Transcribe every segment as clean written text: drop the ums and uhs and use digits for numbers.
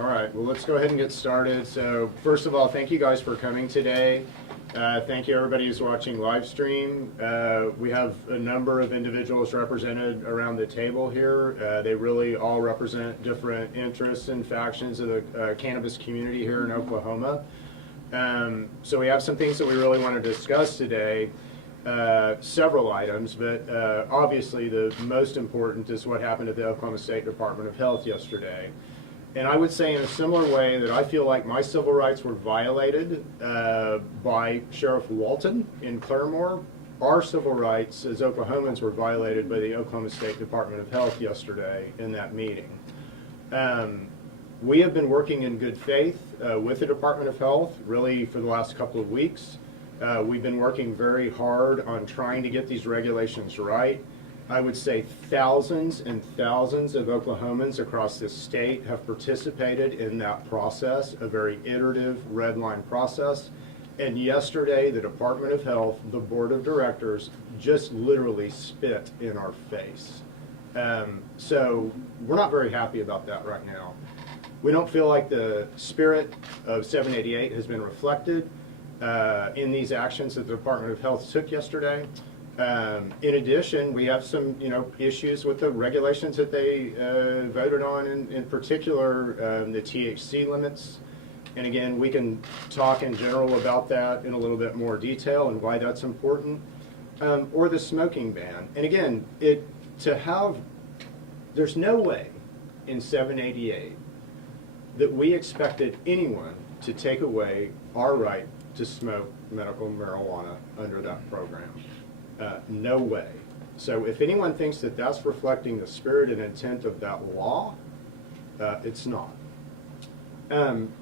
All right, well, let's go ahead and get started. So first of all, thank you guys for coming today. Thank you everybody who's watching live stream. We have a number of individuals represented around the table here. They really all represent different interests and factions of the cannabis community here in Oklahoma. So we have some things that we really want to discuss today. Several items, but obviously the most important is what happened at the Oklahoma State Department of Health yesterday. And I would say in a similar way that I feel like my civil rights were violated by Sheriff Walton in Claremore. Our civil rights as Oklahomans were violated by the Oklahoma State Department of Health yesterday in that meeting. We have been working in good faith with the Department of Health really for the last couple of weeks. We've been working very hard on trying to get these regulations right. I would say thousands and thousands of Oklahomans across this state have participated in that process, a very iterative red line process. And yesterday, the Department of Health, the Board of Directors, just literally spit in our face. So we're not very happy about that right now. We don't feel like the spirit of 788 has been reflected in these actions that the Department of Health took yesterday. In addition, we have some, issues with the regulations that they voted on, in particular the THC limits. And again, we can talk in general about that in a little bit more detail and why that's important. Or the smoking ban. And again, there's no way in 788 that we expected anyone to take away our right to smoke medical marijuana under that program. No way. So if anyone thinks that that's reflecting the spirit and intent of that law, it's not.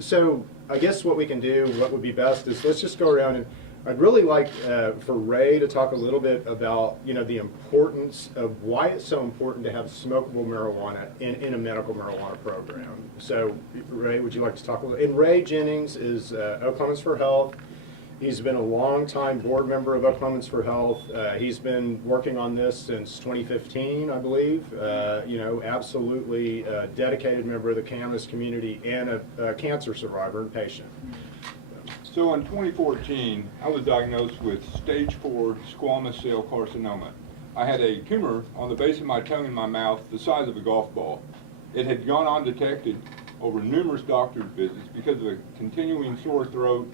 So I guess what we can do, what would be best is let's just go around, and I'd really like for Ray to talk a little bit about the importance of why it's so important to have smokable marijuana in a medical marijuana program. So Ray, would you like to talk a little? And Ray Jennings is Oklahomans for Health. He's been a long-time board member of Oklahomans for Health. He's been working on this since 2015, I believe. Absolutely a dedicated member of the cannabis community and a cancer survivor and patient. So in 2014, I was diagnosed with stage 4 squamous cell carcinoma. I had a tumor on the base of my tongue and my mouth the size of a golf ball. It had gone undetected over numerous doctor's visits because of a continuing sore throat.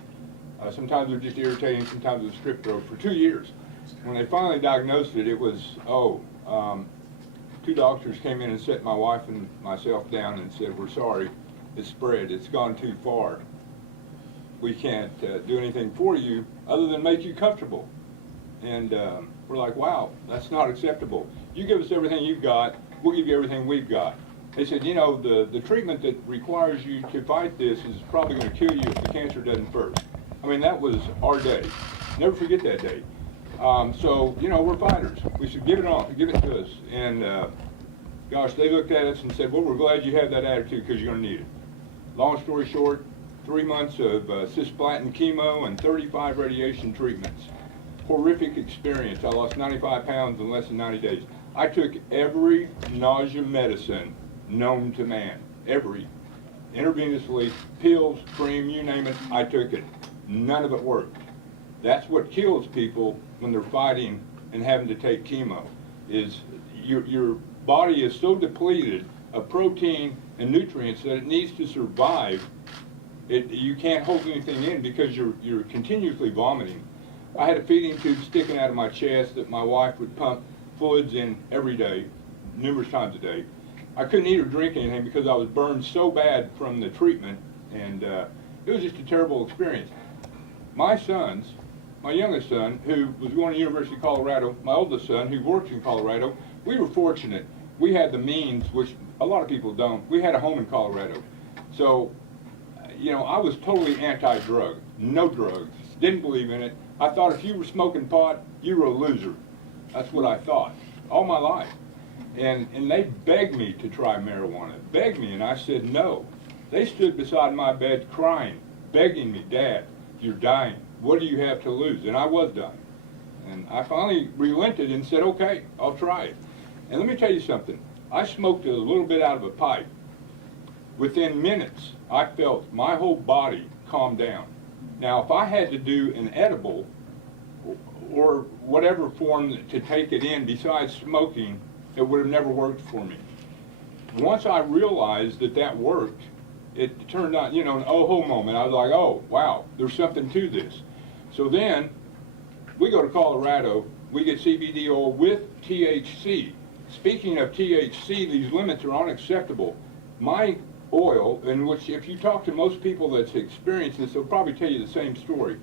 Sometimes it was just irritating, sometimes it was strep throat for 2 years. When they finally diagnosed it, it was, two doctors came in and set my wife and myself down and said, "We're sorry, it's spread, it's gone too far. We can't do anything for you other than make you comfortable." And we're like, wow, that's not acceptable. You give us everything you've got, we'll give you everything we've got. They said, the treatment that requires you to fight this is probably going to kill you if the cancer doesn't first. I mean, that was our day. Never forget that day. So, we're fighters. We should give it on, give it to us. And gosh, they looked at us and said, well, we're glad you have that attitude because you're going to need it. Long story short, 3 months of cisplatin chemo and 35 radiation treatments. Horrific experience. I lost 95 pounds in less than 90 days. I took every nausea medicine known to man. Every. Intravenously, pills, cream, you name it, I took it. None of it worked. That's what kills people when they're fighting and having to take chemo, is your body is so depleted of protein and nutrients that it needs to survive. You can't hold anything in because you're continuously vomiting. I had a feeding tube sticking out of my chest that my wife would pump fluids in every day, numerous times a day. I couldn't eat or drink anything because I was burned so bad from the treatment, and it was just a terrible experience. My sons, my youngest son, who was going to University of Colorado, my oldest son, who works in Colorado, we were fortunate. We had the means, which a lot of people don't. We had a home in Colorado. So, I was totally anti-drug, no drugs, didn't believe in it. I thought if you were smoking pot, you were a loser. That's what I thought, all my life. And they begged me to try marijuana, begged me, and I said no. They stood beside my bed crying, begging me, "Dad, you're dying. What do you have to lose?" And I was dying. And I finally relented and said, okay, I'll try it. And let me tell you something. I smoked a little bit out of a pipe. Within minutes, I felt my whole body calm down. Now, if I had to do an edible or whatever form to take it in besides smoking, it would have never worked for me. Once I realized that that worked, it turned out, you know, an oh-ho moment. I was like, oh, wow, there's something to this. So then, we go to Colorado, we get CBD oil with THC. Speaking of THC, these limits are unacceptable. My oil, in which if you talk to most people that's experienced this, they'll probably tell you the same story.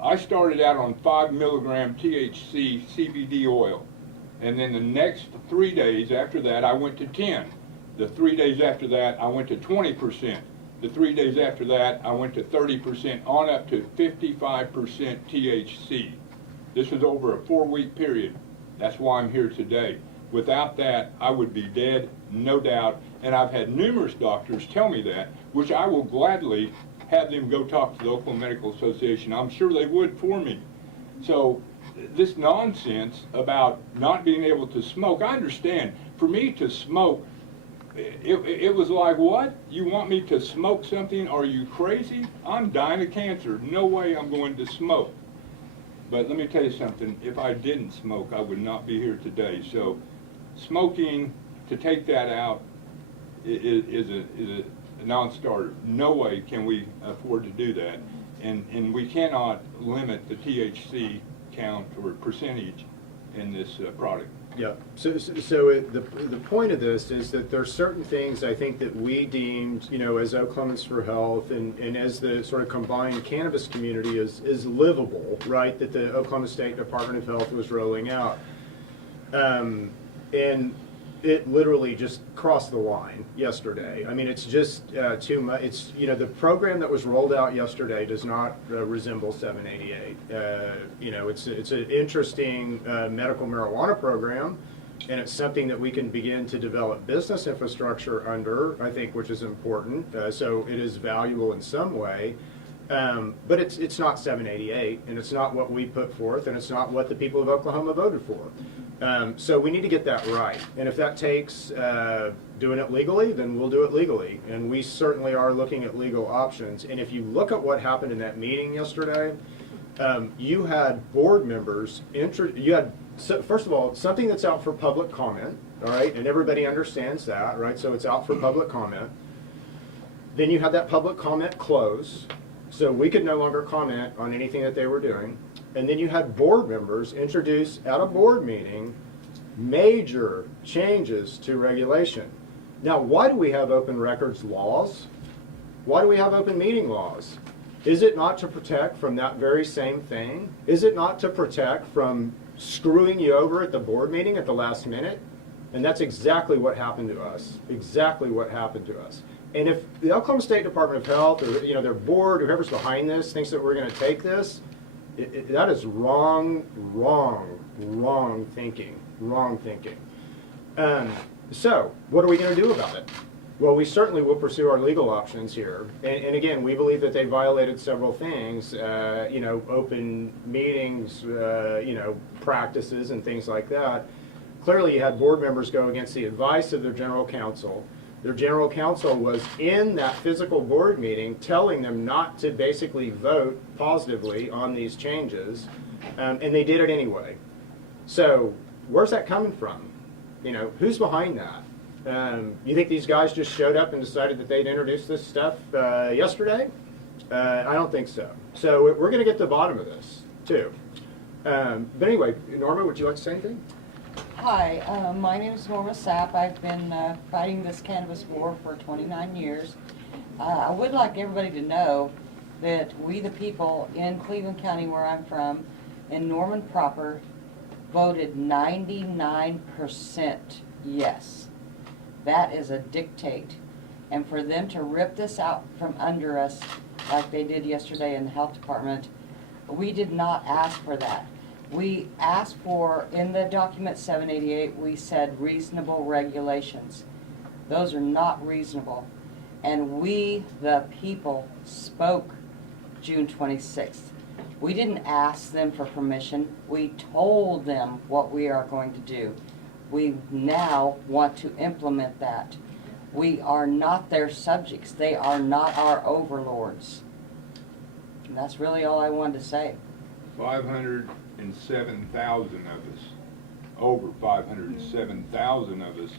I started out on 5 milligram THC CBD oil. And then the next 3 days after that, I went to 10. The 3 days after that, I went to 20%. The 3 days after that, I went to 30%, on up to 55% THC. This was over a 4-week period. That's why I'm here today. Without that, I would be dead, no doubt. And I've had numerous doctors tell me that, which I will gladly have them go talk to the Oklahoma Medical Association. I'm sure they would for me. So this nonsense about not being able to smoke, I understand. For me to smoke, it was like, what? You want me to smoke something? Are you crazy? I'm dying of cancer. No way I'm going to smoke. But let me tell you something. If I didn't smoke, I would not be here today. So smoking, to take that out, is a non-starter. No way can we afford to do that. And we cannot limit the THC count or percentage in this product. Yeah, the point of this is that there's certain things I think that we deemed, you know, as Oklahomans for Health and as the sort of combined cannabis community is livable, right, that the Oklahoma State Department of Health was rolling out. And it literally just crossed the line yesterday. I mean, it's just too much. It's, you know, the program that was rolled out yesterday does not resemble 788. You know, it's an interesting medical marijuana program, and it's something that we can begin to develop business infrastructure under, I think, which is important. So it is valuable in some way. But it's not 788, and it's not what we put forth, and it's not what the people of Oklahoma voted for. So we need to get that right. And if that takes doing it legally, then we'll do it legally. And we certainly are looking at legal options. And if you look at what happened in that meeting yesterday, you had board members, first of all, something that's out for public comment, all right? And everybody understands that, right? So it's out for public comment. Then you had that public comment close, so we could no longer comment on anything that they were doing. And then you had board members introduce at a board meeting major changes to regulation. Now, why do we have open records laws? Why do we have open meeting laws? Is it not to protect from that very same thing? Is it not to protect from screwing you over at the board meeting at the last minute? And that's exactly what happened to us. Exactly what happened to us. And if the Oklahoma State Department of Health, or, you know, their board, whoever's behind this, thinks that we're going to take this, that is wrong thinking. So, what are we going to do about it? Well, we certainly will pursue our legal options here. And again, we believe that they violated several things, you know, open meetings, you know, practices and things like that. Clearly, you had board members go against the advice of their general counsel. Their general counsel was in that physical board meeting telling them not to basically vote positively on these changes, and they did it anyway. So where's that coming from? You know, who's behind that? You think these guys just showed up and decided that they'd introduce this stuff yesterday? I don't think so. So we're going to get to the bottom of this, too. But anyway, Norma, would you like to say anything? Hi, my name is Norma Sapp. I've been fighting this cannabis war for 29 years. I would like everybody to know that we, the people in Cleveland County, where I'm from, in Norman proper, voted 99% yes. That is a dictate. And for them to rip this out from under us, like they did yesterday in the health department, we did not ask for that. We asked for, in the document 788, we said reasonable regulations. Those are not reasonable. And we, the people, spoke June 26th. We didn't ask them for permission. We told them what we are going to do. We now want to implement that. We are not their subjects. They are not our overlords. And that's really all I wanted to say. 507,000 of us, over 507,000 of us,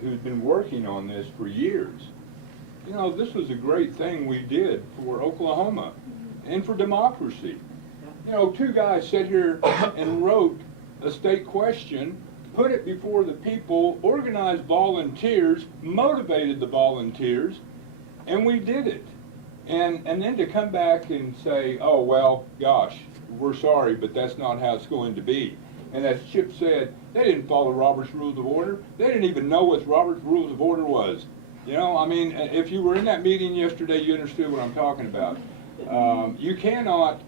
who've been working on this for years. You know, this was a great thing we did for Oklahoma and for democracy. You know, two guys sat here and wrote a state question, put it before the people, organized volunteers, motivated the volunteers, and we did it. And then to come back and say, oh, well, gosh, we're sorry, but that's not how it's going to be. And as Chip said, they didn't follow Robert's Rules of Order. They didn't even know what Robert's Rules of Order was. You know, I mean, if you were in that meeting yesterday, you understood what I'm talking about. You cannot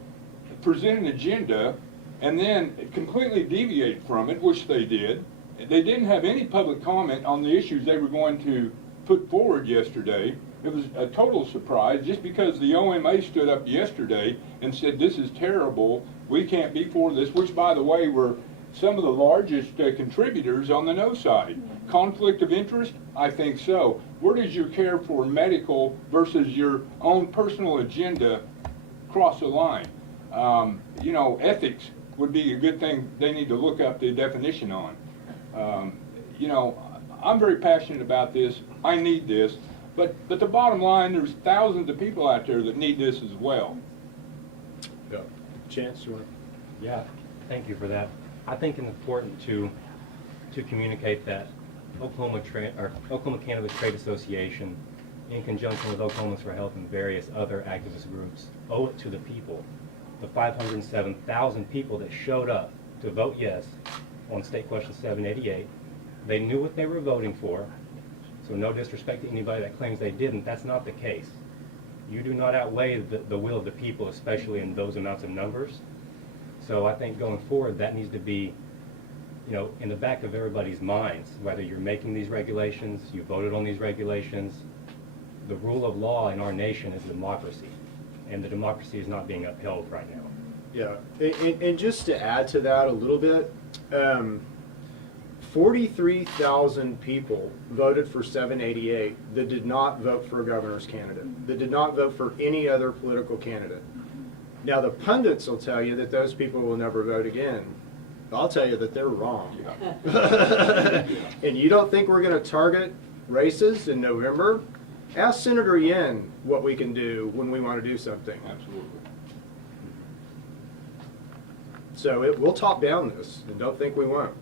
present an agenda and then completely deviate from it, which they did. They didn't have any public comment on the issues they were going to put forward yesterday. It was a total surprise, just because the OMA stood up yesterday and said, this is terrible, we can't be for this, which, by the way, were some of the largest contributors on the no side. Conflict of interest? I think so. Where does your care for medical versus your own personal agenda cross the line? You know, ethics would be a good thing they need to look up the definition on. You know, I'm very passionate about this. I need this. But the bottom line, there's thousands of people out there that need this as well. Yeah. Chance, you want to? Yeah, thank you for that. I think it's important to communicate that Oklahoma Cannabis Trade Association, in conjunction with Oklahomans for Health and various other activist groups, owe it to the people, the 507,000 people that showed up to vote yes on State Question 788. They knew what they were voting for, so no disrespect to anybody that claims they didn't. That's not the case. You do not outweigh the will of the people, especially in those amounts of numbers. So I think going forward, that needs to be, you know, in the back of everybody's minds, whether you're making these regulations, you voted on these regulations. The rule of law in our nation is democracy, and the democracy is not being upheld right now. Yeah, and just to add to that a little bit, 43,000 people voted for 788 that did not vote for a governor's candidate, that did not vote for any other political candidate. Now, the pundits will tell you that those people will never vote again. I'll tell you that they're wrong. Yeah. And you don't think we're going to target races in November? Ask Senator Yen what we can do when we want to do something. Absolutely. So we'll top down this, and don't think we won't.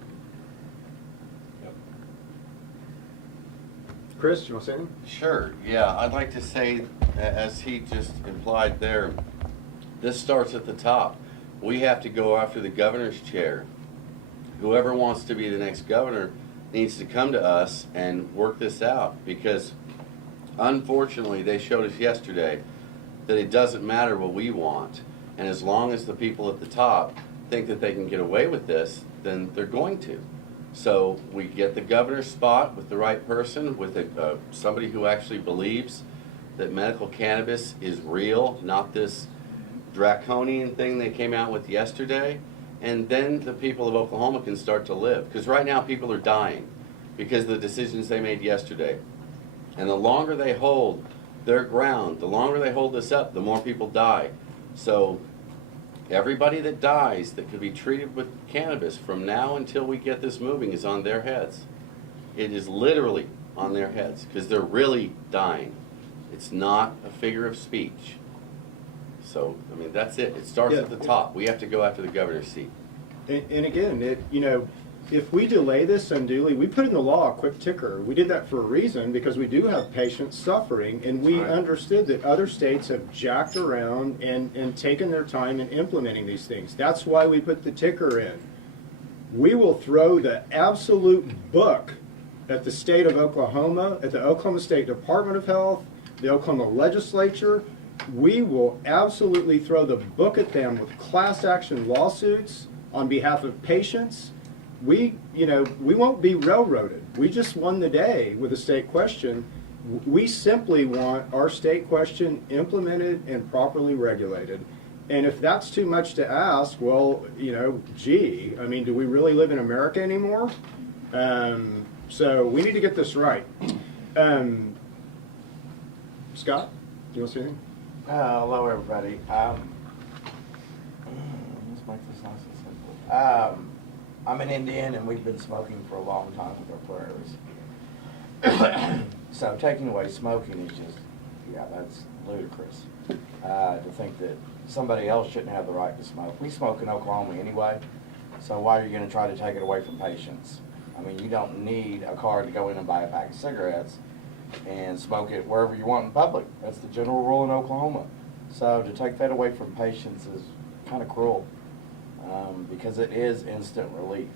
Chris, you want to say anything? Sure, yeah, I'd like to say, as he just implied there, this starts at the top. We have to go after the governor's chair. Whoever wants to be the next governor needs to come to us and work this out, because unfortunately they showed us yesterday that it doesn't matter what we want, and as long as the people at the top think that they can get away with this, then they're going to. So we get the governor's spot with the right person, with somebody who actually believes that medical cannabis is real, not this draconian thing they came out with yesterday. And then the people of Oklahoma can start to live. Because right now people are dying because of the decisions they made yesterday. And the longer they hold their ground, the longer they hold this up, the more people die. So everybody that dies that could be treated with cannabis from now until we get this moving is on their heads. It is literally on their heads because they're really dying. It's not a figure of speech. So, I mean, that's it. It starts at the top. We have to go after the governor's seat. And again, you know, if we delay this unduly, we put in the law a quick ticker. We did that for a reason, because we do have patients suffering, and we understood that other states have jacked around and taken their time in implementing these things. That's why we put the ticker in. We will throw the absolute book at the state of Oklahoma, at the Oklahoma State Department of Health, the Oklahoma legislature. We will absolutely throw the book at them with class action lawsuits on behalf of patients. We won't be railroaded. We just won the day with a state question. We simply want our state question implemented and properly regulated. And if that's too much to ask, well, gee, I mean, do we really live in America anymore? So we need to get this right. Scott, do you want to say anything? Hello, everybody. Let's make this nice and simple. I'm an Indian, and we've been smoking for a long time with our prayers. So taking away smoking is just, yeah, that's ludicrous. To think that somebody else shouldn't have the right to smoke. We smoke in Oklahoma anyway, so why are you going to try to take it away from patients? I mean, you don't need a card to go in and buy a pack of cigarettes and smoke it wherever you want in public. That's the general rule in Oklahoma. So to take that away from patients is kind of cruel, because it is instant relief.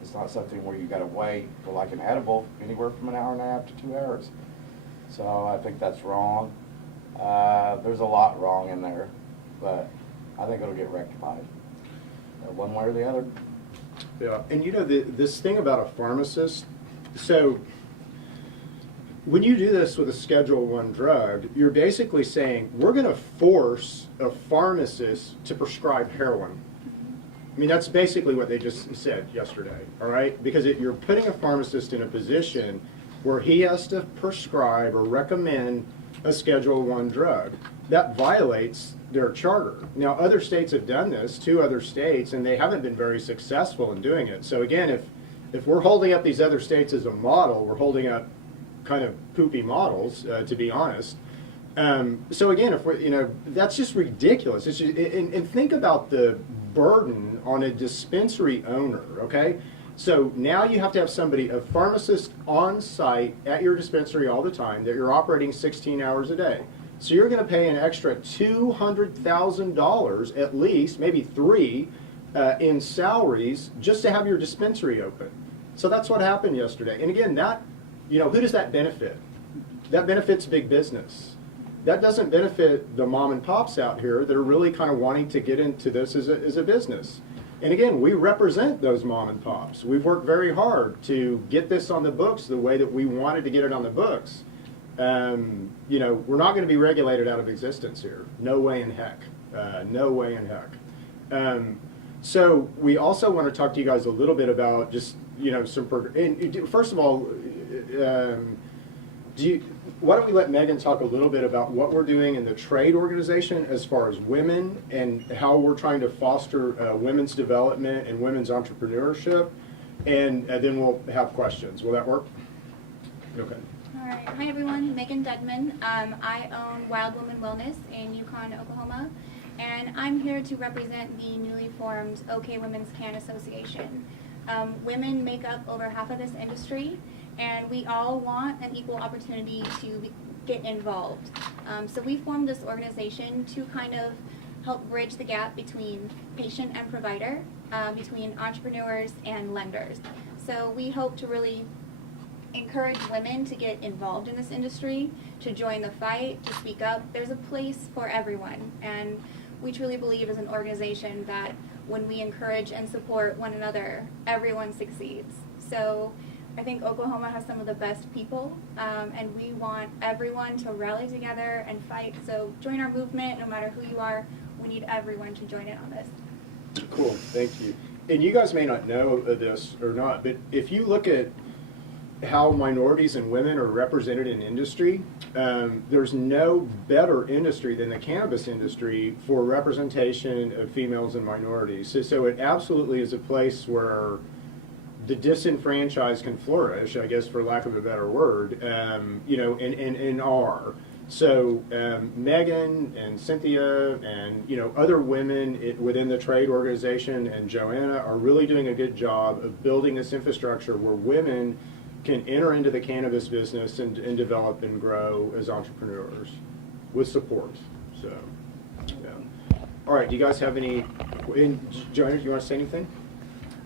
It's not something where you got to wait for like an edible anywhere from an hour and a half to 2 hours. So I think that's wrong. There's a lot wrong in there, but I think it'll get rectified one way or the other. Yeah, and you know, this thing about a pharmacist, so when you do this with a Schedule I drug, you're basically saying, we're going to force a pharmacist to prescribe heroin. I mean, that's basically what they just said yesterday, all right? Because you're putting a pharmacist in a position where he has to prescribe or recommend a Schedule I drug. That violates their charter. Now, other states have done this, 2 other states, and they haven't been very successful in doing it. So again, if we're holding up these other states as a model, we're holding up kind of poopy models, to be honest. So again, if we're, you know, that's just ridiculous. It's just, and think about the burden on a dispensary owner, okay? So now you have to have somebody, a pharmacist on site at your dispensary all the time, that you're operating 16 hours a day. So you're going to pay an extra $200,000 at least, maybe 3, in salaries just to have your dispensary open. So that's what happened yesterday. And again, that, you know, who does that benefit? That benefits big business. That doesn't benefit the mom and pops out here that are really kind of wanting to get into this as a business. And again, we represent those mom and pops. We've worked very hard to get this on the books the way that we wanted to get it on the books. You know, we're not going to be regulated out of existence here. No way in heck. No way in heck. So we also want to talk to you guys a little bit about just, you know, first of all, why don't we let Megan talk a little bit about what we're doing in the trade organization as far as women and how we're trying to foster women's development and women's entrepreneurship, and then we'll have questions. Will that work? Okay. All right. Hi, everyone. Megan Dedman. I own Wild Woman Wellness in Yukon, Oklahoma, and I'm here to represent the newly formed OK Women's Can Association. Women make up over half of this industry, and we all want an equal opportunity to get involved. So we formed this organization to kind of help bridge the gap between patient and provider, between entrepreneurs and lenders. So we hope to really encourage women to get involved in this industry, to join the fight, to speak up. There's a place for everyone, and we truly believe as an organization that when we encourage and support one another, everyone succeeds. So I think Oklahoma has some of the best people, and we want everyone to rally together and fight. So join our movement, no matter who you are. We need everyone to join in on this. Cool, thank you. And you guys may not know this or not, but if you look at how minorities and women are represented in industry, there's no better industry than the cannabis industry for representation of females and minorities. So it absolutely is a place where the disenfranchised can flourish, I guess, for lack of a better word, you know, and are. So Megan and Cynthia and, you know, other women within the trade organization and Joanna are really doing a good job of building this infrastructure where women can enter into the cannabis business and develop and grow as entrepreneurs with support. So, yeah. All right, do you guys have any, Joanna, do you want to say anything?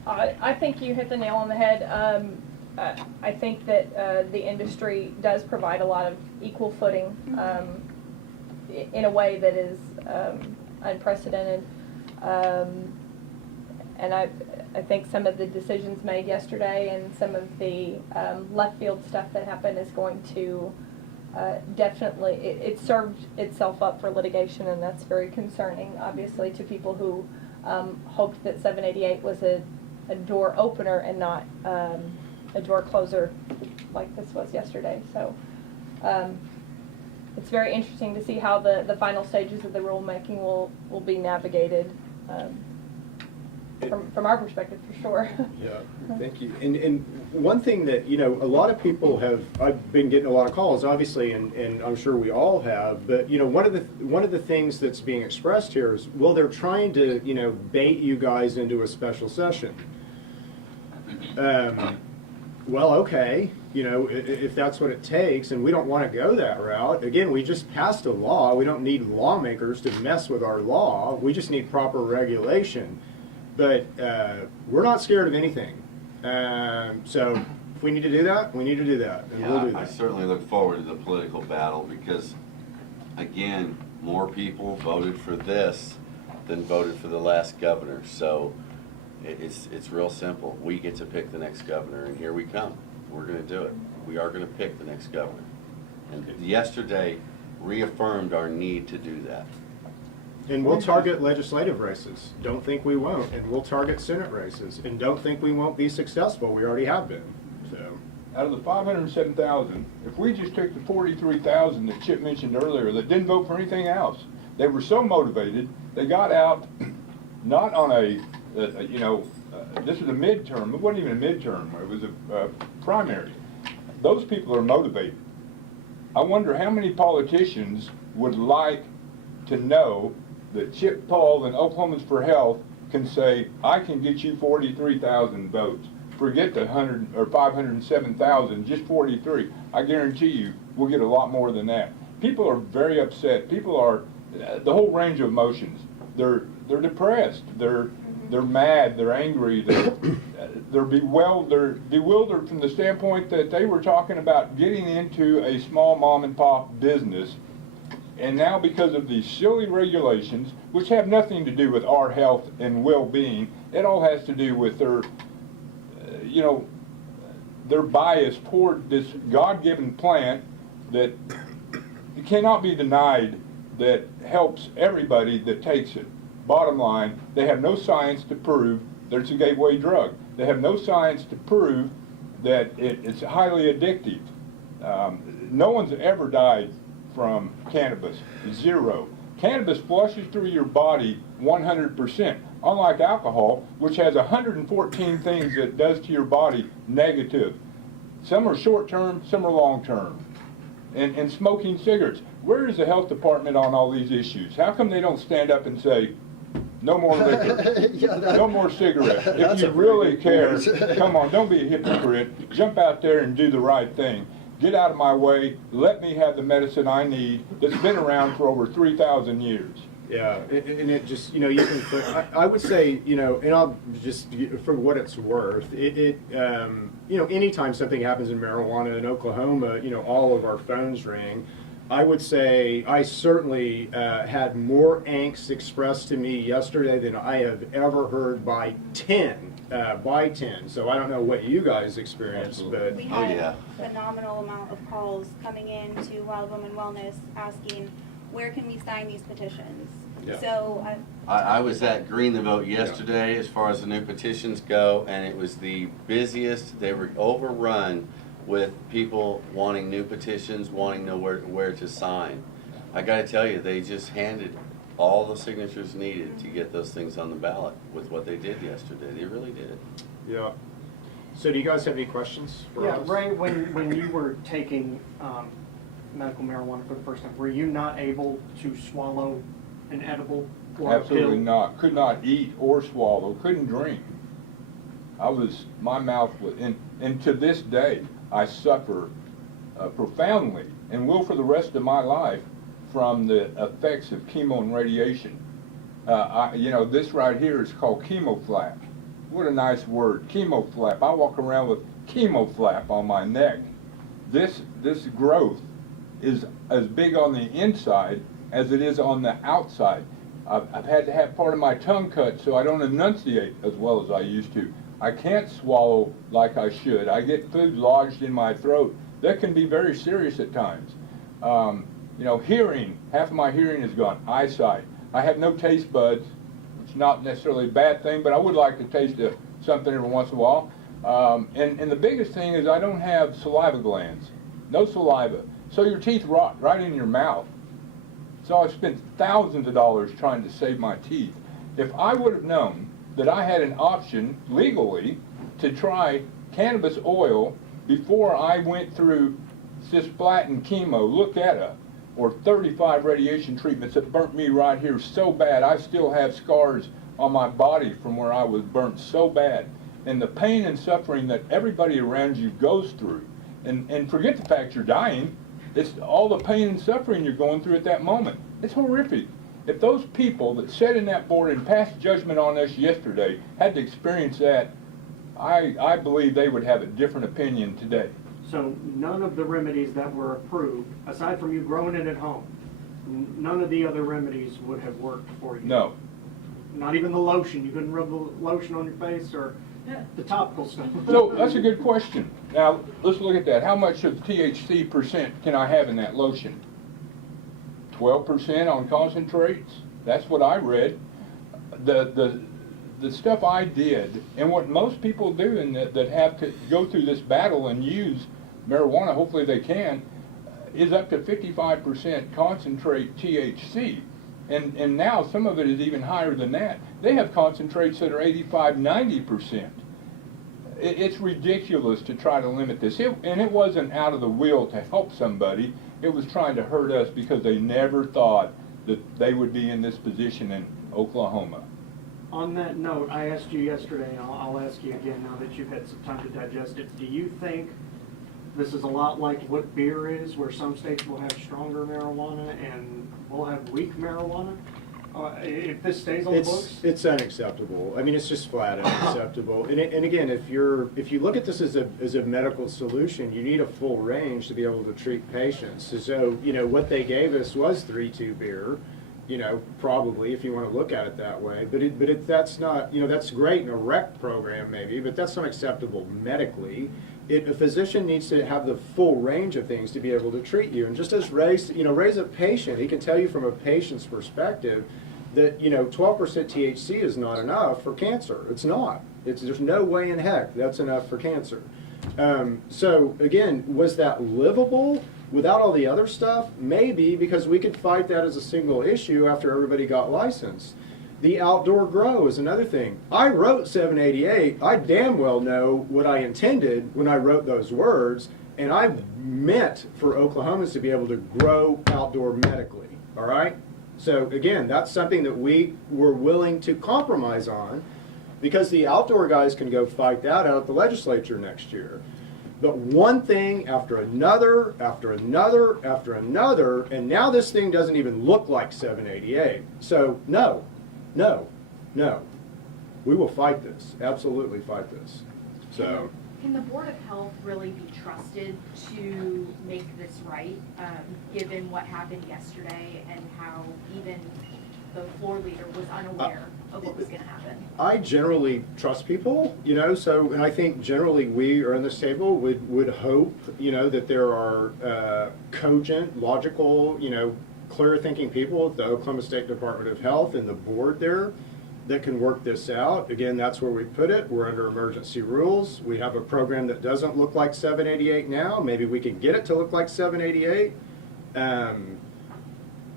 I think you hit the nail on the head. I think that the industry does provide a lot of equal footing in a way that is unprecedented. And I think some of the decisions made yesterday and some of the left field stuff that happened is going to definitely, it served itself up for litigation, and that's very concerning, obviously, to people who hoped that 788 was a door opener and not a door closer like this was yesterday. So It's very interesting to see how the final stages of the rulemaking will be navigated, from our perspective, for sure. Yeah, thank you. And one thing that, you know, a lot of people have, I've been getting a lot of calls, obviously, and I'm sure we all have, but, you know, one of the things that's being expressed here is, well, they're trying to, you know, bait you guys into a special session. Well, okay, you know, if that's what it takes, and we don't want to go that route, again, we just passed a law. We don't need lawmakers to mess with our law. We just need proper regulation. But we're not scared of anything. So if we need to do that, we need to do that, and we'll do Yeah, I that. certainly look forward to the political battle because, again, more people voted for this than voted for the last governor. So it's real simple. We get to pick the next governor, and here we come. We're going to do it. We are going to pick the next governor. And yesterday reaffirmed our need to do that. And we'll target legislative races. Don't think we won't. And we'll target Senate races. And don't think we won't be successful. We already have been. So. Out of the 507,000, if we just took the 43,000 that Chip mentioned earlier that didn't vote for anything else, they were so motivated, they got out not on this is a midterm. It wasn't even a midterm. It was a primary. Those people are motivated. I wonder how many politicians would like to know that Chip Paul and Oklahomans for Health can say, I can get you 43,000 votes. Forget the 100 or 507,000, just 43. I guarantee you we'll get a lot more than that. People are very upset. People are, the whole range of emotions. They're depressed. They're mad. They're angry. They're bewildered from the standpoint that they were talking about getting into a small mom and pop business. And now because of these silly regulations, which have nothing to do with our health and well-being, it all has to do with their, their bias toward this God-given plant that it cannot be denied that helps everybody that takes it. Bottom line, they have no science to prove that it's a gateway drug. They have no science to prove that it's highly addictive. No one's ever died from cannabis, zero. Cannabis flushes through your body 100%, unlike alcohol, which has 114 things that it does to your body negative. Some are short-term, some are long-term. And smoking cigarettes. Where is the health department on all these issues? How come they don't stand up and say, no more liquor, no more cigarettes? If you really care, come on, don't be a hypocrite. Jump out there and do the right thing. Get out of my way, let me have the medicine I need that's been around for over 3,000 years. Yeah, and it just, you can put, I would say, and I'll just, for what it's worth, anytime something happens in marijuana in Oklahoma, all of our phones ring. I would say I certainly had more angst expressed to me yesterday than I have ever heard by 10. So I don't know what you guys experienced, but We had a phenomenal amount of calls coming in to Wild Woman Wellness asking, where can we sign these petitions? Yeah. So I was at Green the Vote yesterday as far as the new petitions go, and it was the busiest. They were overrun with people wanting new petitions, wanting to know where to sign. I got to tell you, they just handed all the signatures needed to get those things on the ballot with what they did yesterday. They really did it. yeah. So do you guys have any questions for Yeah, us? Ray, when you were taking medical marijuana for the first time, were you not able to swallow an edible or a Absolutely pill? not. Could not eat or swallow. Couldn't drink. My mouth was, and to this day, I suffer profoundly and will for the rest of my life from the effects of chemo and radiation. This right here is called chemoflap. What a nice word, chemoflap. I walk around with chemoflap on my neck. This growth is as big on the inside as it is on the outside. I've had to have part of my tongue cut so I don't enunciate as well as I used to. I can't swallow like I should. I get food lodged in my throat. That can be very serious at times. Hearing, half of my hearing is gone. Eyesight. I have no taste buds. It's not necessarily a bad thing, but I would like to taste something every once in a while. And the biggest thing is I don't have saliva glands. No saliva. So your teeth rot right in your mouth. So I spent thousands of dollars trying to save my teeth. If I would have known that I had an option legally to try cannabis oil before I went through cisplatin chemo, look at it, or 35 radiation treatments that burnt me right here so bad, I still have scars on my body from where I was burnt so bad. And the pain and suffering that everybody around you goes through, and forget the fact you're dying, it's all the pain and suffering you're going through at that moment. It's horrific. If those people that sat in that board and passed judgment on us yesterday had to experience that, I believe they would have a different opinion today. So none of the remedies that were approved, aside from you growing it at home, none of the other remedies would have worked for you? No. Not even the lotion? You couldn't rub the lotion on your face or the topical stuff? So that's a good question. Now, let's look at that. How much of THC percent can I have in that lotion? 12% on concentrates? That's what I read. The stuff I did, and what most people do and that have to go through this battle and use marijuana, hopefully they can, is up to 55% concentrate THC. And now some of it is even higher than that. They have concentrates that are 85, 90%. It's ridiculous to try to limit this. And it wasn't out of the will to help somebody. It was trying to hurt us because they never thought that they would be in this position in Oklahoma. On that note, I asked you yesterday, and I'll ask you again now that you've had some time to digest it. Do you think this is a lot like what beer is, where some states will have stronger marijuana and we'll have weak marijuana? If this stays on the books? It's unacceptable. I mean, it's just flat unacceptable. And again, if you look at this as a medical solution, you need a full range to be able to treat patients. So, you know, what they gave us was 3-2 beer, you know, probably, if you want to look at it that way. But that's not, you know, that's great in a rec program maybe, but that's not acceptable medically. A physician needs to have the full range of things to be able to treat you. And just as Ray's a patient, he can tell you from a patient's perspective that, you know, 12% THC is not enough for cancer. It's not. There's no way in heck that's enough for cancer. So again, was that livable without all the other stuff? Maybe, because we could fight that as a single issue after everybody got licensed. The outdoor grow is another thing. I wrote 788. I damn well know what I intended when I wrote those words, and I meant for Oklahomans to be able to grow outdoor medically, all right? So again, that's something that we were willing to compromise on, because the outdoor guys can go fight that out at the legislature next year. But one thing after another, after another, after another, and now this thing doesn't even look like 788. So no. We will fight this, absolutely fight this. So. Can the Board of Health really be trusted to make this right, given what happened yesterday and how even the floor leader was unaware of what was going to happen? I generally trust people, you know, so, and I think generally we are in this table would hope, you know, that there are cogent, logical, you know, clear thinking people at the Oklahoma State Department of Health and the board there that can work this out. Again, that's where we put it. We're under emergency rules. We have a program that doesn't look like 788 now. Maybe we can get it to look like 788.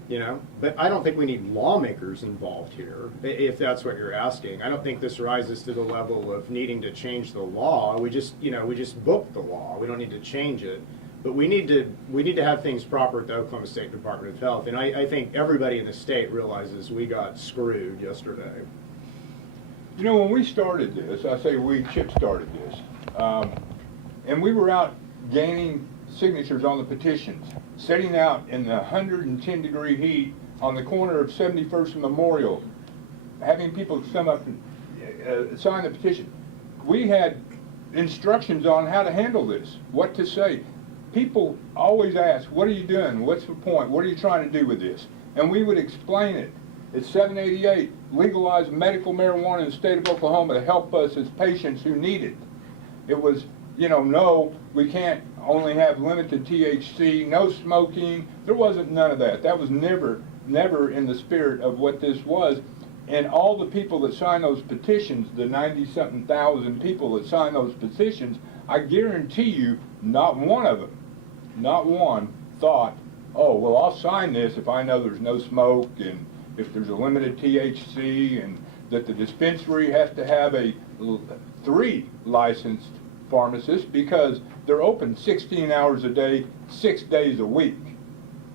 You know, but I don't think we need lawmakers involved here, if that's what you're asking. I don't think this rises to the level of needing to change the law. We just booked the law. We don't need to change it. But we need to have things proper at the Oklahoma State Department of Health. And I think everybody in the state realizes we got screwed yesterday. You know, when we started this, I say we, Chip started this, and we were out gaining signatures on the petitions, sitting out in the 110-degree heat on the corner of 71st and Memorial, having people come up and sign the petition. We had instructions on how to handle this, what to say. People always ask, what are you doing? What's the point? What are you trying to do with this? And we would explain it. It's 788, legalize medical marijuana in the state of Oklahoma to help us as patients who need it. It was, you know, no, we can't only have limited THC, no smoking. There wasn't none of that. That was never in the spirit of what this was. And all the people that signed those petitions, the 90-something thousand people that signed those petitions, I guarantee you, not one of them, not one, thought, oh, well, I'll sign this if I know there's no smoke and if there's a limited THC and that the dispensary has to have 3 licensed pharmacists because they're open 16 hours a day, 6 days a week.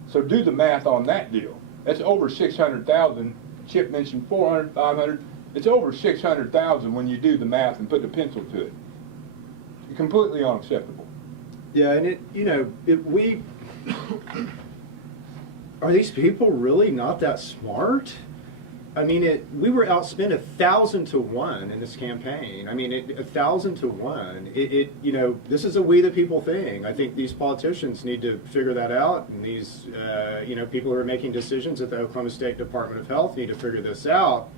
So do the math on that deal. That's over 600,000. Chip mentioned 400, 500. It's over 600,000 when you do the math and put the pencil to it. Completely unacceptable. Yeah, and are these people really not that smart? I mean, we were outspent 1,000 to 1 in this campaign. I mean, 1,000 to 1. This is a we the people thing. I think these politicians need to figure that out, and these, people who are making decisions at the Oklahoma State Department of Health need to figure this out.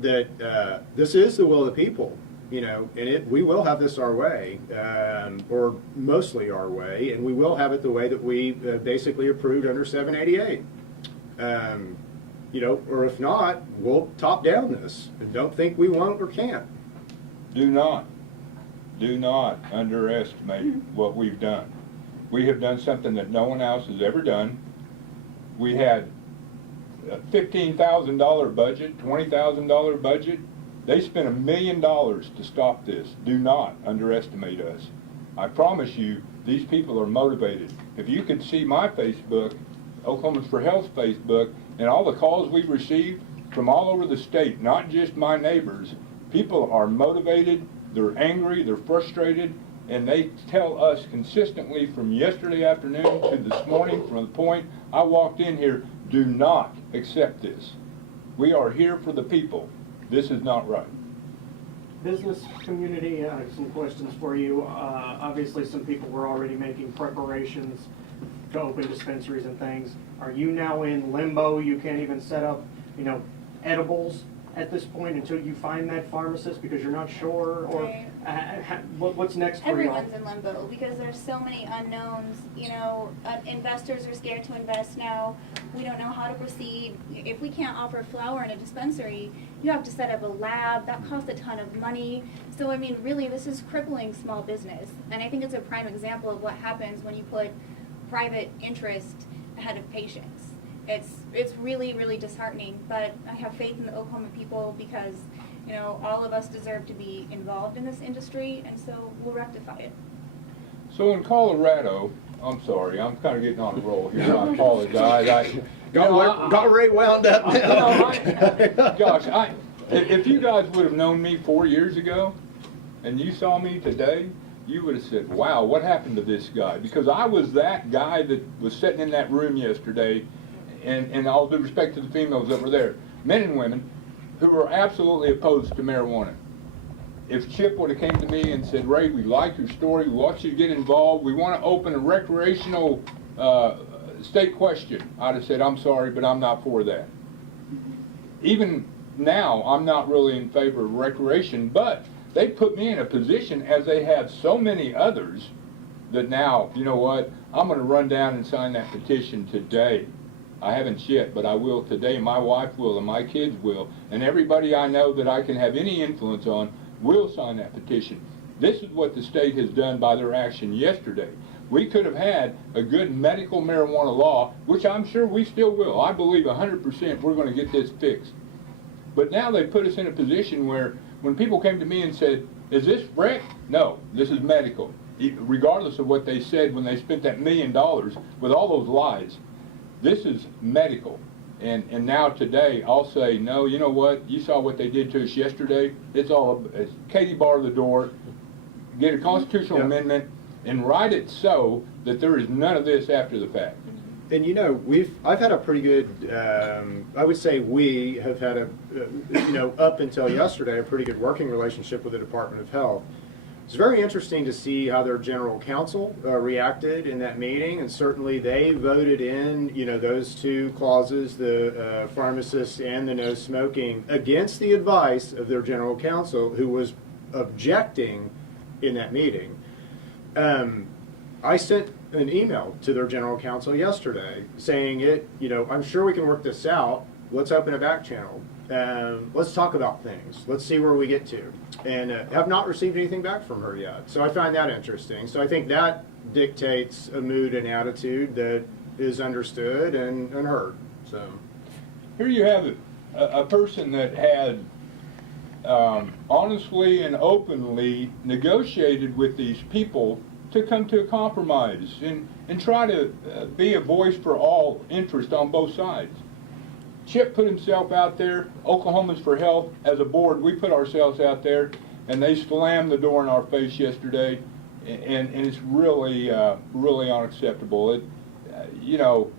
That this is the will of the people, and we will have this our way, or mostly our way, and we will have it the way that we basically approved under 788. Or if not, we'll top down this, and don't think we won't or can't. Do not underestimate what we've done. We have done something that no one else has ever done. We had a $15,000 budget, $20,000 budget. They spent $1 million to stop this. Do not underestimate us. I promise you, these people are motivated. If you could see my Facebook, Oklahomans for Health Facebook, and all the calls we've received from all over the state, not just my neighbors, people are motivated, they're angry, they're frustrated, and they tell us consistently from yesterday afternoon to this morning, from the point I walked in here, do not accept this. We are here for the people. This is not right. Business community, some questions for you. Obviously, some people were already making preparations to open dispensaries and things. Are you now in limbo? You can't even set up, edibles at this point until you find that pharmacist because you're not sure? Or what's next for you? Everyone's in limbo because there's so many unknowns. Investors are scared to invest now. We don't know how to proceed. If we can't offer flour in a dispensary, you have to set up a lab. That costs a ton of money. So, really, this is crippling small business. And I think it's a prime example of what happens when you put private interest ahead of patients. It's really, really disheartening, but I have faith in the Oklahoma people because, all of us deserve to be involved in this industry, and so we'll rectify it. So in Colorado, I'm sorry, I'm kind of getting on a roll here. I apologize. Got Ray wound up now. If you guys would have known me 4 years ago, and you saw me today, you would have said, wow, what happened to this guy? Because I was that guy that was sitting in that room yesterday, and all due respect to the females that were there, men and women, who were absolutely opposed to marijuana. If Chip would have came to me and said, Ray, we like your story, we want you to get involved, we want to open a recreational state question, I'd have said, I'm sorry, but I'm not for that. Even now, I'm not really in favor of recreation, but they put me in a position, as they have so many others, that now, you know what, I'm going to run down and sign that petition today. I haven't yet, but I will today. My wife will, and my kids will, and everybody I know that I can have any influence on will sign that petition. This is what the state has done by their action yesterday. We could have had a good medical marijuana law, which I'm sure we still will. I believe 100% we're going to get this fixed. But now they put us in a position where when people came to me and said, is this rec? No, this is medical. Regardless of what they said when they spent that $1 million with all those lies, this is medical. And now today, I'll say, no, you know what? You saw what they did to us yesterday. It's Katie bar the door, get a constitutional amendment, and write it so that there is none of this after the fact. And I've had a pretty good, I would say we have had up until yesterday, a pretty good working relationship with the Department of Health. It's very interesting to see how their general counsel reacted in that meeting, and certainly they voted in, those two clauses, the pharmacists and the no smoking, against the advice of their general counsel, who was objecting in that meeting. I sent an email to their general counsel yesterday saying I'm sure we can work this out. Let's open a back channel. Let's talk about things. Let's see where we get to. And have not received anything back from her yet. So I find that interesting. So I think that dictates a mood and attitude that is understood and heard, so. Here you have a person that had honestly and openly negotiated with these people to come to a compromise and try to be a voice for all interest on both sides. Chip put himself out there. Oklahomans for Health, as a board, we put ourselves out there, and they slammed the door in our face yesterday, and it's really, really unacceptable. It, you know,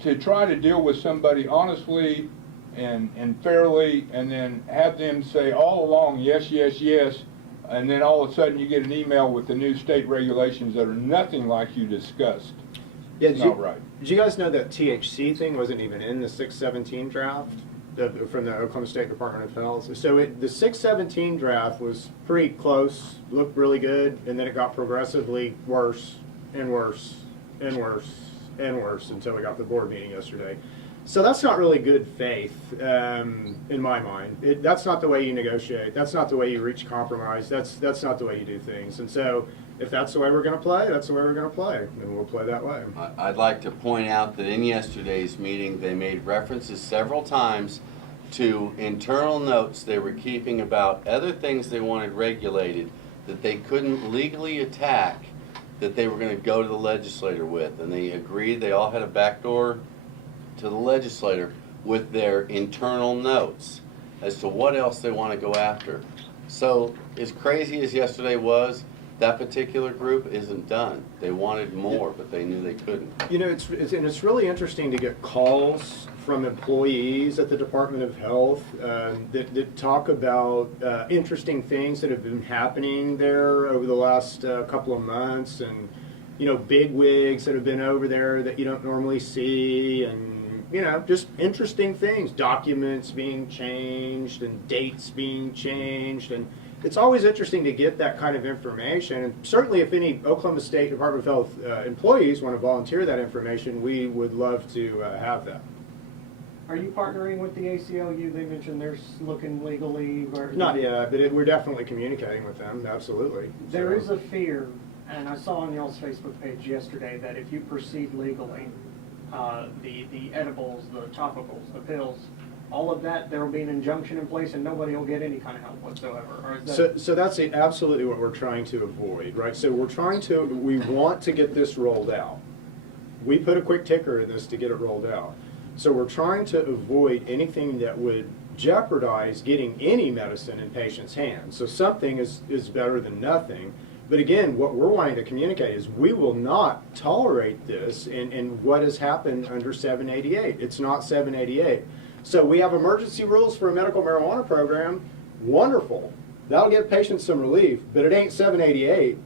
to try to deal with somebody honestly and fairly, and then have them say all along, yes, yes, yes, and then all of a sudden you get an email with the new state regulations that are nothing like you discussed. Yeah, It's not right. Did you guys know that THC thing wasn't even in the 617 draft from the Oklahoma State Department of Health? So the 617 draft was pretty close, looked really good, and then it got progressively worse and worse and worse and worse until we got the board meeting yesterday. So that's not really good faith in my mind. That's not the way you negotiate. That's not the way you reach compromise. That's not the way you do things. And so if that's the way we're going to play, that's the way we're going to play, and we'll play that way. I'd like to point out that in yesterday's meeting, they made references several times to internal notes they were keeping about other things they wanted regulated that they couldn't legally attack, that they were going to go to the legislator with. And they agreed, they all had a backdoor to the legislator with their internal notes as to what else they want to go after. So as crazy as yesterday was, that particular group isn't done. They wanted more, but they knew they couldn't. You know, it's really interesting to get calls from employees at the Department of Health that talk about interesting things that have been happening there over the last couple of months, and you know, big wigs that have been over there that you don't normally see, and you know, just interesting things, documents being changed and dates being changed, and it's always interesting to get that kind of information. And certainly if any Oklahoma State Department of Health employees want to volunteer that information, we would love to have that. Are you partnering with the ACLU? They mentioned they're looking legally. Not yet, but we're definitely communicating with them, absolutely. There is a fear, and I saw on y'all's Facebook page yesterday, that if you proceed legally, the edibles, the topicals, the pills, all of that, there will be an injunction in place and nobody will get any kind of help whatsoever. Or is that... So that's absolutely what we're trying to avoid, right? So we want to get this rolled out. We put a quick ticker in this to get it rolled out. So we're trying to avoid anything that would jeopardize getting any medicine in patients' hands. So something is better than nothing. But again, what we're wanting to communicate is we will not tolerate this in what has happened under 788. It's not 788. So we have emergency rules for a medical marijuana program. Wonderful. That'll give patients some relief, but it ain't 788.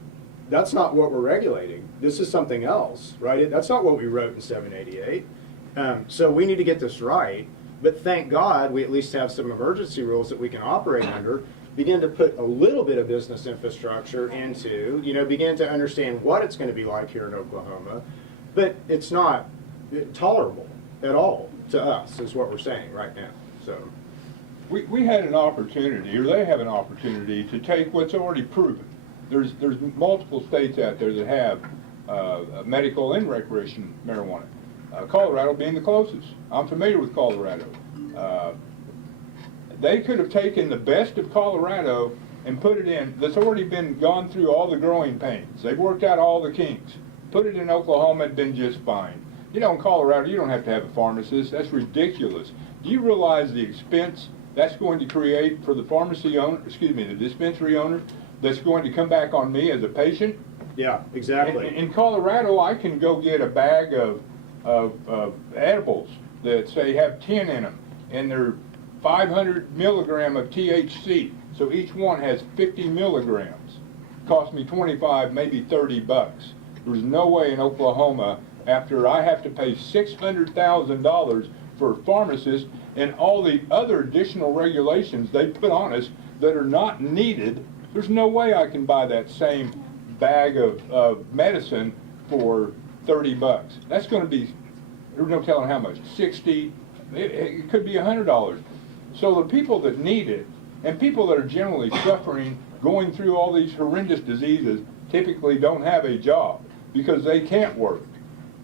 That's not what we're regulating. This is something else, right? That's not what we wrote in 788. So we need to get this right. But thank God we at least have some emergency rules that we can operate under, begin to put a little bit of business infrastructure into, you know, begin to understand what it's going to be like here in Oklahoma. But it's not tolerable at all to us, is what we're saying right now. So We had an opportunity, or they have an opportunity, to take what's already proven. There's multiple states out there that have medical and recreation marijuana. Colorado being the closest. I'm familiar with Colorado. They could have taken the best of Colorado and put it in, that's already been gone through all the growing pains. They've worked out all the kinks. Put it in Oklahoma, it'd been just fine. You know, in Colorado, you don't have to have a pharmacist. That's ridiculous. Do you realize the expense that's going to create for the pharmacy owner, the dispensary owner, that's going to come back on me as a patient? yeah, exactly. In Colorado, I can go get a bag of edibles that say have 10 in them, and they're 500 milligram of THC. So each one has 50 milligrams. Cost me 25, maybe 30 bucks. There's no way in Oklahoma, after I have to pay $600,000 for a pharmacist and all the other additional regulations they put on us that are not needed, there's no way I can buy that same bag of medicine for 30 bucks. That's going to be, there's no telling how much, 60, it could be $100. So the people that need it, and people that are generally suffering, going through all these horrendous diseases, typically don't have a job because they can't work.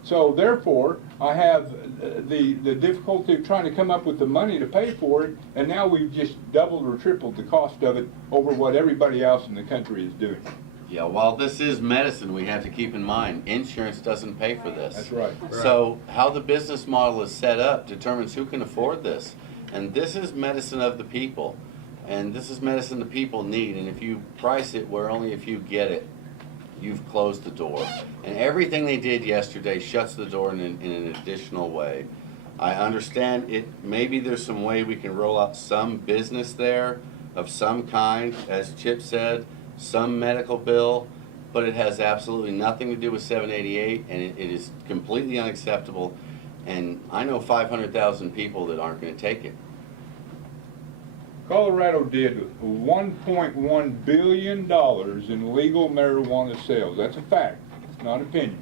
So therefore, I have the difficulty of trying to come up with the money to pay for it, and now we've just doubled or tripled the cost of it over what everybody else in the country is doing. Yeah, while this is medicine, we have to keep in mind, insurance doesn't pay for this. That's right. So how the business model is set up determines who can afford this. And this is medicine of the people. And this is medicine the people need. And if you price it where only a few get it, you've closed the door. And everything they did yesterday shuts the door in an additional way. I understand it. Maybe there's some way we can roll out some business there of some kind, as Chip said, some medical bill, but it has absolutely nothing to do with 788, and it is completely unacceptable. And I know 500,000 people that aren't going to take it. Colorado did $1.1 billion in legal marijuana sales. That's a fact. It's not opinion.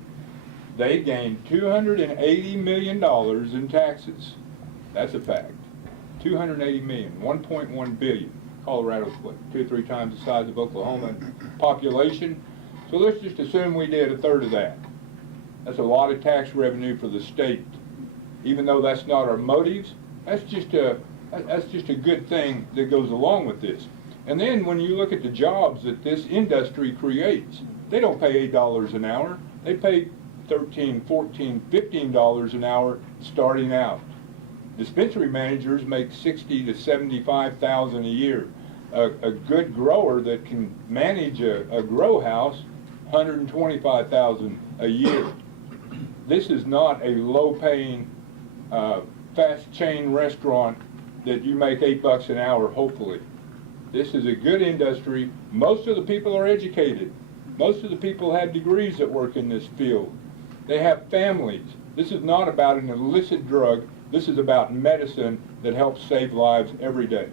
They gained $280 million in taxes. That's a fact. 280 million, 1.1 billion. Colorado's what, 2 or 3 times the size of Oklahoma in population. So let's just assume we did a third of that. That's a lot of tax revenue for the state. Even though that's not our motives, that's just a good thing that goes along with this. And then when you look at the jobs that this industry creates, they don't pay $8 an hour. They pay $13, $14, $15 an hour starting out. Dispensary managers make $60,000 to $75,000 a year. A good grower that can manage a grow house, $125,000 a year. This is not a low-paying, fast chain restaurant that you make $8 an hour, hopefully. This is a good industry. Most of the people are educated. Most of the people have degrees that work in this field. They have families. This is not about an illicit drug. This is about medicine that helps save lives every day.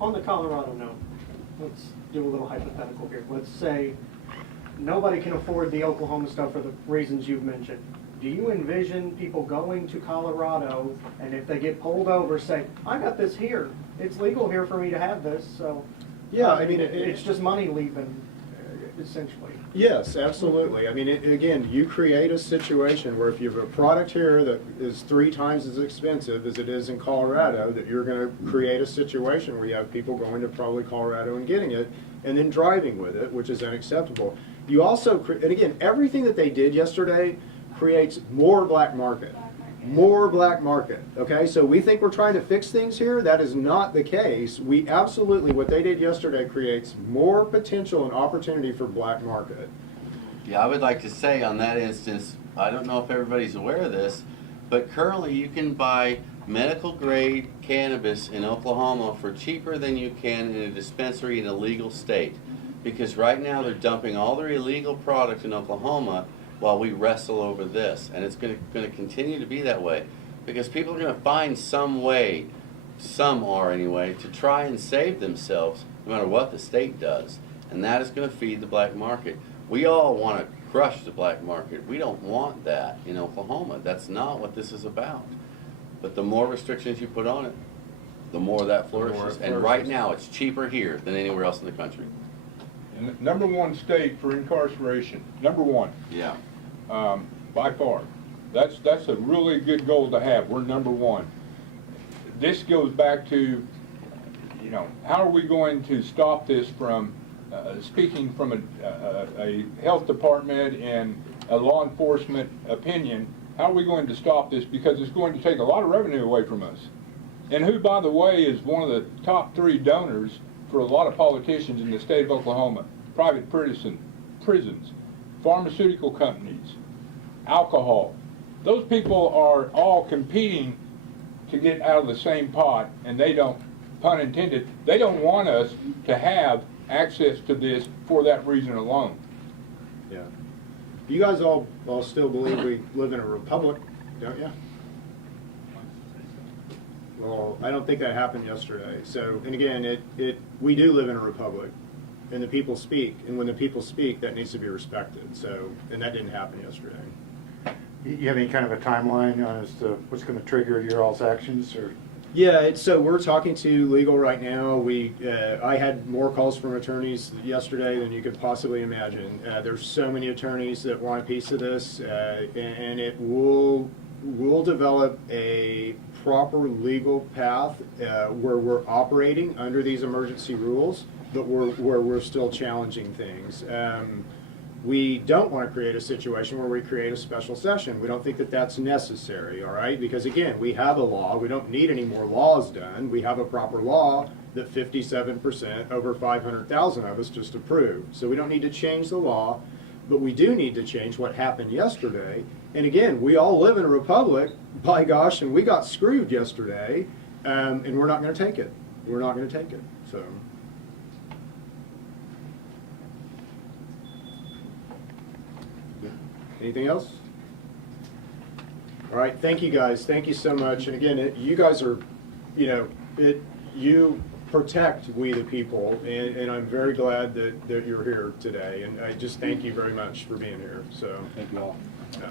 On the Colorado note, let's do a little hypothetical here. Let's say nobody can afford the Oklahoma stuff for the reasons you've mentioned. Do you envision people going to Colorado, and if they get pulled over, say, I got this here. It's legal here for me to have this, so. Yeah, I mean, it's just money leaving, essentially. Yes, absolutely. I mean, again, you create a situation where if you have a product here that is 3 times as expensive as it is in Colorado, that you're going to create a situation where you have people going to probably Colorado and getting it, and then driving with it, which is unacceptable. You also, and again, everything that they did yesterday creates more black market. More black market, okay? So we think we're trying to fix things here. That is not the case. We absolutely, what they did yesterday creates more potential and opportunity for black market. Yeah, I would like to say on that instance, I don't know if everybody's aware of this, but currently you can buy medical grade cannabis in Oklahoma for cheaper than you can in a dispensary in a legal state. Because right now they're dumping all their illegal product in Oklahoma while we wrestle over this. And it's going to continue to be that way. Because people are going to find some way, some are anyway, to try and save themselves no matter what the state does. And that is going to feed the black market. We all want to crush the black market. We don't want that in Oklahoma. That's not what this is about. But the more restrictions you put on it, the more that flourishes. And right now it's cheaper here than anywhere else in the country. And number 1 state for incarceration, number 1. Yeah. By far. That's a really good goal to have. We're number 1. This goes back to, you know, how are we going to stop this from, speaking from a health department and a law enforcement opinion, how are we going to stop this? Because it's going to take a lot of revenue away from us. And who, by the way, is one of the top 3 donors for a lot of politicians in the state of Oklahoma: private prisons, pharmaceutical companies, alcohol. Those people are all competing to get out of the same pot, and they don't, pun intended, they don't want us to have access to this for that reason alone. Yeah. You guys all still believe we live in a republic, don't you? Well, I don't think that happened yesterday. So, and again, we do live in a republic, and the people speak, and when the people speak, that needs to be respected. So, and that didn't happen yesterday. You have any kind of a timeline as to what's going to trigger your all's actions, or So we're talking to legal right now. I had more calls from attorneys yesterday than you could possibly imagine. There's so many attorneys that want a piece of this, and we'll develop a proper legal path where we're operating under these emergency rules, but where we're still challenging things. We don't want to create a situation where we create a special session. We don't think that that's necessary, all right? Because again, we have a law. We don't need any more laws done. We have a proper law that 57% over 500,000 of us just approved. So we don't need to change the law, but we do need to change what happened yesterday. And again, we all live in a republic, by gosh, and we got screwed yesterday, and we're not going to take it. We're not going to take it, so. Anything else? All right, thank you guys. Thank you so much. And again, you guys are, you protect we the people, and I'm very glad that you're here today. And I just thank you very much for being here. So Thank you all. yeah.